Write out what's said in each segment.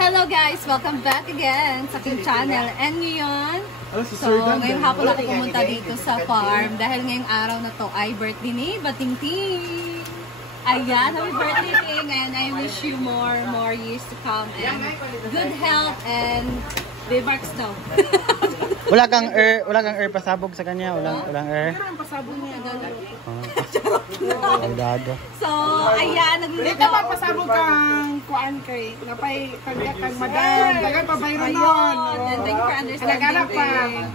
Hello guys! Welcome back again sa aking channel. And ngayon, ngayong hapon ako pumunta dito sa farm dahil ngayong araw na to ay birthday ni Batingting. Ayan, happy birthday Ting, and I wish you more years to come and good health and Bivarks daw. Wala kang air pasabog sa kanya, walang air. Pero ang pasabog niya So, ayan, nagluluto. Dito ba pasabog kang kuan kay napay kagya kang madam. Dagan pa bayro noon. And thank you for understanding.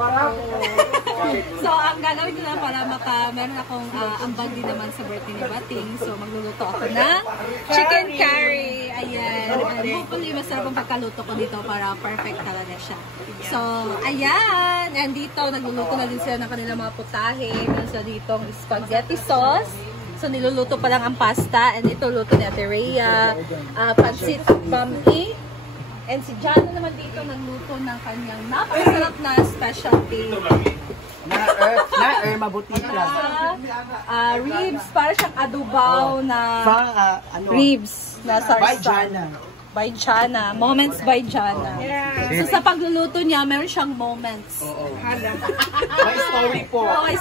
So, ang gagawin ko lang para meron akong ambag din naman sa birthday ni Bating. So, magluluto ako ng chicken curry. Ayan. And hopefully, masarap ang pagkaluto ko dito para perfect talaga siya. So, ayan. And dito, nagluluto na din sila ng kanilang mga putahe. Meron sila ditong spaghetti sauce. So, niluluto pa lang ang pasta. And ito, luto ni Ate Rhea. Pansit Bambi. And si Jana naman dito nagluto ng kanyang napakasarap na specialty. Na mabuti lang. Ribs, para siyang adobaw na ribs. Nasa By Jana. By Jana. Moments by Jana. So sa pagluluto niya, meron siyang moments. May story po. Oh, may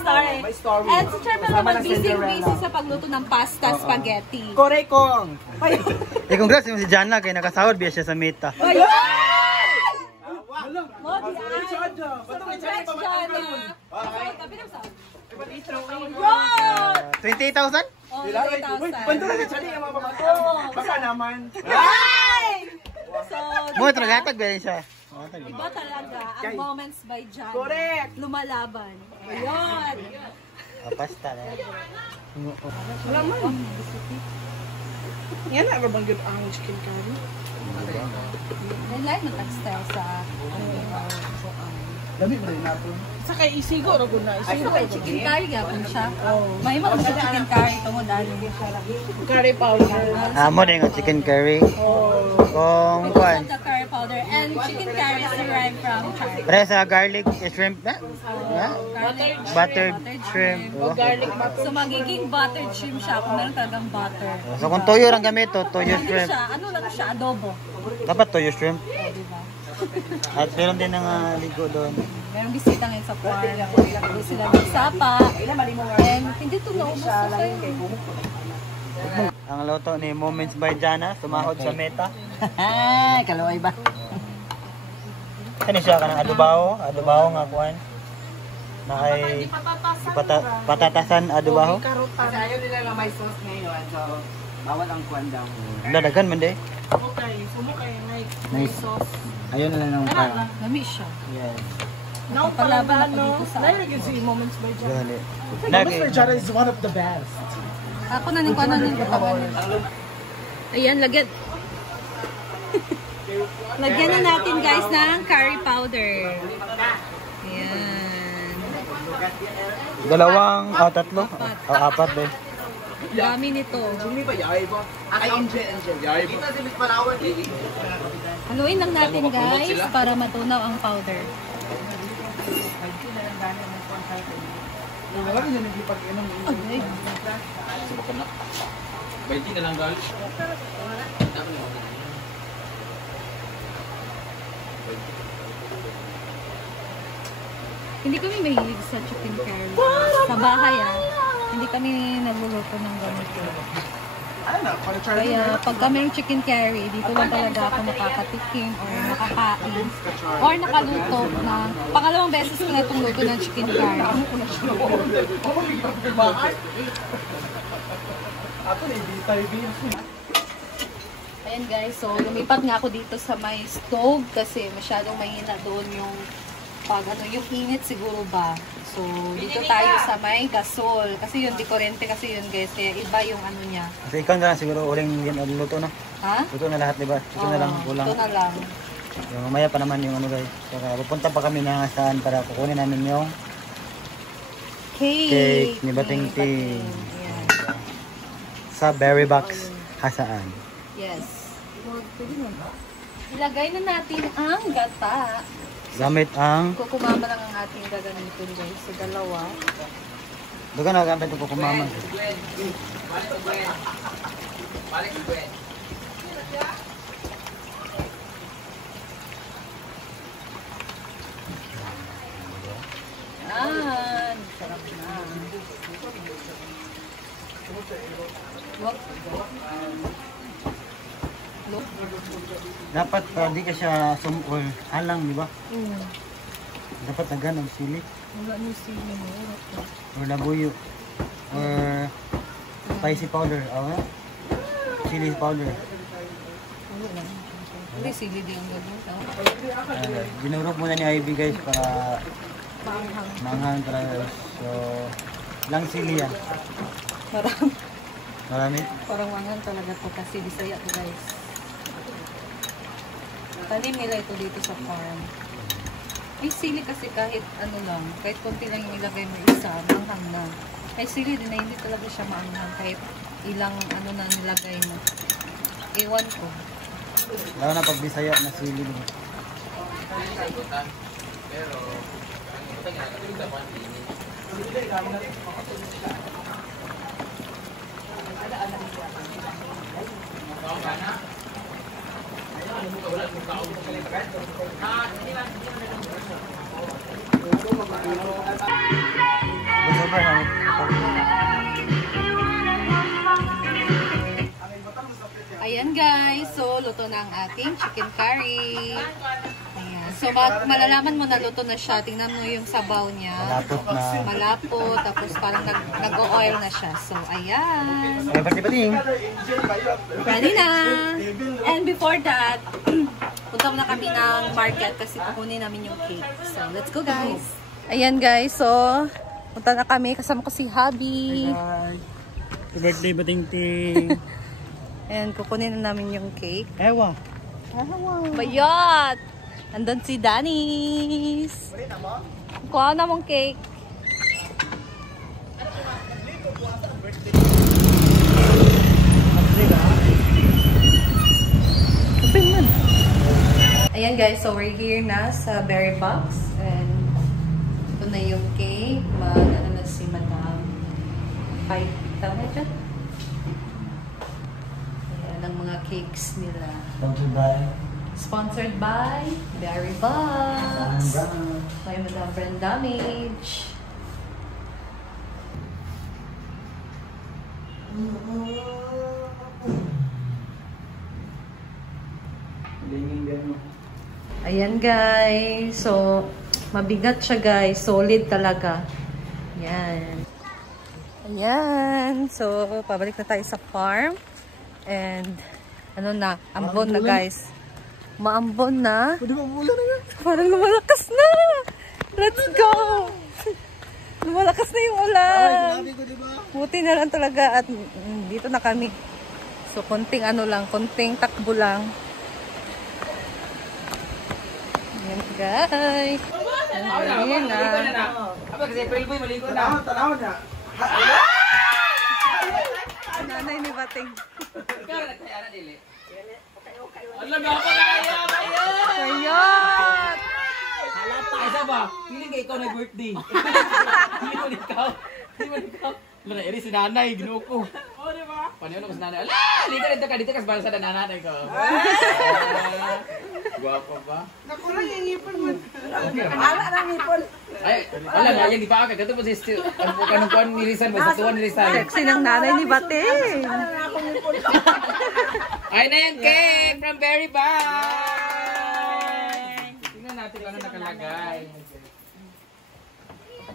story. And si Chairman naman busy sa pagluto ng pasta spaghetti. Korekong! Congrats mo si Jana kaya nakasahod biya siya sa meta. Ayun! Wow! 28,000? Oh, 28,000. Baka naman. So, Mo tragatag ba siya? iba talaga ang moments by Jana. Correct. Lumalaban. Ayun. Pasta na. Wala man. Yan na ba bang ang chicken curry? Nilay mo tag-style sa Labi mo rin natin. Sa kay isigo ra gud na. ay, Isigo kay chicken curry gapon siya. May mga sa chicken curry tungod ano. curry powder. Mo din ang chicken curry. Kung kuan. The curry powder and chicken curry is derived from char. Pre sa garlic shrimp na? Buttered shrimp. Garlic butter. So magiging buttered shrimp siya kung meron talagang butter. So kung toyo ang gamit to, toyo Ano shrimp. siya? Ano lang siya? Adobo. Dapat toyo shrimp. Diba? At meron din ng ligo doon. Merong bisita ngayon sa farm. Hindi sila magsapa. And hindi ito naubos na kayo. Ang loto ni Moments by Jana, sumahod sa meta. Kalaway ba? Kani siya kanang adubaho nga kuan. Na kay patatasan adubaho. Kasi ayaw nila lang may sauce ngayon. So, bawal ang kuan daw. Dadagan man de. Okay, sumo kayo may sauce. Ayun na lang parang. Lami siya. Yes. Now, Papalaban ako no? dito sa- Nalagyan si Moments by Jana. Gali. Moments by Jana is one of the best. Ako na ning kanan ng katawan. Ayan, lagyan. Lagyan na natin guys ng curry powder. Ayan. Dalawang, tatlo. Apat din. Dami nito. Haluin lang natin guys para matunaw ang powder. Okay. Hindi kami mahilig sa chicken curry. Sa bahay hindi kami nagluluto ng ganito. Kaya pag mayroong chicken curry, dito lang talaga ako nakakatikim or nakakain or nakaluto na pangalawang beses ko na itong luto ng chicken curry. Ayan guys, so lumipat nga ako dito sa may stove kasi masyadong mahina doon yung yung init siguro ba. So, dito tayo sa may gasol. Kasi yun, di kurente kasi yun guys. Kaya iba yung ano niya. Kasi ikaw na lang siguro uling yan luto na. Ha? Luto na lahat, diba? Ito na lang, kulang. Ito na lang. So, mamaya pa naman yung ano guys. Saka pupunta pa kami na saan para kukunin namin yung cake ni Batingting. Ayan. Sa berry box hasaan. Yes. Ilagay na natin ang gata. Gamit ang Kukumama lang ang ating gagamitin guys. So, dalawa. doon na gamit yung kukumama. Wag. Dapat di ka siya or alang, di ba? Dapat agan ang sili. Wala niyo sili mo. Or labuyo. Or spicy powder. Okay? Chili powder. Hindi, sili din ang gagawin. Binurog muna ni Ivy guys para manghang talaga. So, lang sili yan. Marami? Parang wangan talaga to kasi Bisaya to guys. Talim nila ito dito sa farm. Ay sili kasi kahit ano lang, kahit konti lang yung ilagay mo isa, manghang na. Ay sili din na hindi talaga siya maanghang kahit ilang ano na nilagay mo. Ewan ko. Lalo na pag Bisaya na sili. Ayan guys, so luto na ang ating chicken curry. Ayan. So malalaman mo na luto na siya. Tingnan mo yung sabaw niya. Malapot na. Malapot, tapos parang nag-o-oil na siya. So ayan. Ay, pati-pating. Ready na! And before that, punta muna kami ng market kasi kukunin namin yung cake. So let's go guys! Ayan guys, so punta na kami. Kasama ko si Habi. Happy birthday, Bating-ting. And kukunin na namin yung cake. Ewa. Bayot! Andun si Danis. Kuha na mong cake. Ayan guys, so we're here na sa Berry Box. And ito na yung cake. Ano na si Madam. 5 tama dyan? Ng mga cakes nila. Sponsored by Berry Box. May Madam Brand Damage. Ayan guys. So, mabigat siya guys. Solid talaga. Ayan. Ayan. So, pabalik na tayo sa farm. And, ano na, ambon na guys. Maambon na. Parang lumalakas na. Let's go! Lumalakas na yung ulan. Buti na lang talaga at dito na kami. So, konting ano lang, konting takbo lang. Ayan guys. Ayan na. Nanay ni Bating. Ayot! Ay, saba, feeling ka ikaw na birthday. Hindi mo ikaw. Lala, eri si nanay, ginuo ko. Oo, di ba? Paano ko si nanay? Ala! Dito ka bala sa nanay ko. Guwapo ba? Nakulang yung ipon mo. Ala na ipon. Ay, wala na, yung di pa ako. Ito po si Stu. Kanong kuhan nilisan mo, sa tuwan nilisan. Sexy ng nanay ni Bating. Ay na yung cake from Berry Box! Tingnan natin kung ano nakalagay.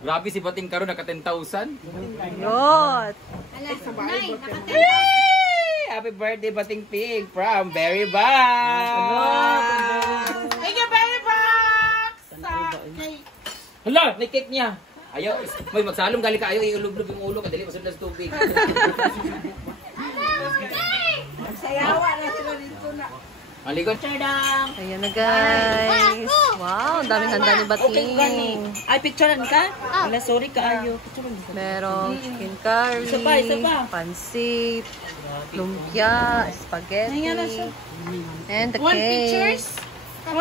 Grabe si Bating karon naka 10,000. Ayot! Happy birthday Bating Pig from Berry Box! Thank you, Berry Box! Hala, may cake niya. Ayaw, may magsalom gali ka, ayaw iulublob yung ulo, kadali masunod sa tubig. Sayawa na sila dito na. Malikot. Ayan na guys. Wow, daming handa ni Bating. Ay, picturean ka? Wala, sorry ka. Ayo, picturean ka. Merong chicken curry, Isa pa. pansit, lumpia, spaghetti, and the cake. And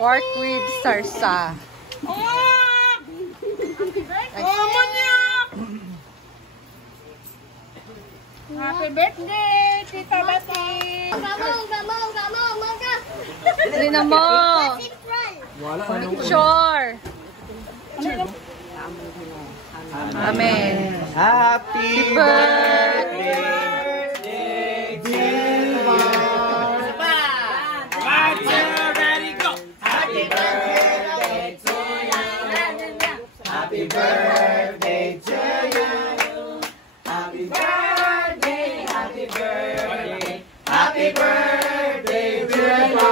pork rib sarsa. Happy birthday, Tita Bati! Dali na mo! Amen. Happy birthday to you. Happy birthday to you. Happy birthday, happy birthday, happy birthday to you.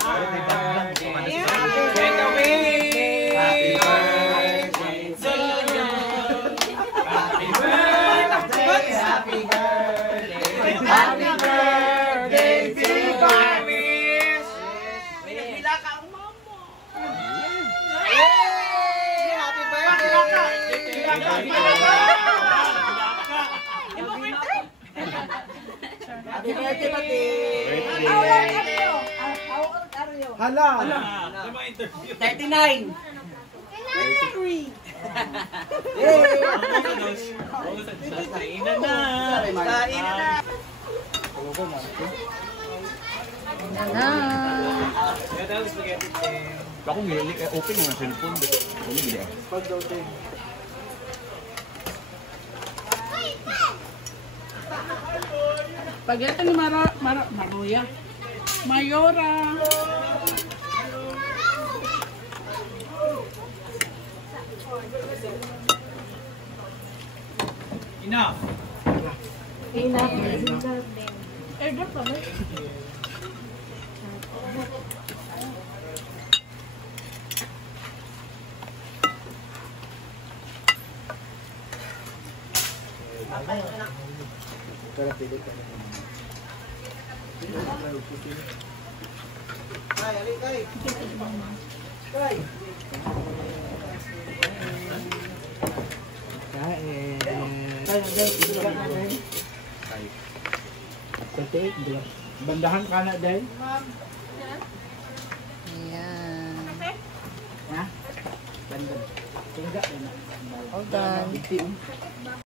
Happy birthday. Take away. Happy birthday to you. Happy birthday, happy birthday, happy birthday to Paris. Bila ka Happy birthday, Pati! Hala! 39. Ako ngilik open yung cellphone. Ano gila? Pag ito ni Maruya. Mayora. Enough. Bandahan ka na, Day. Ayan. Ha? Banda. Tingga na. All done.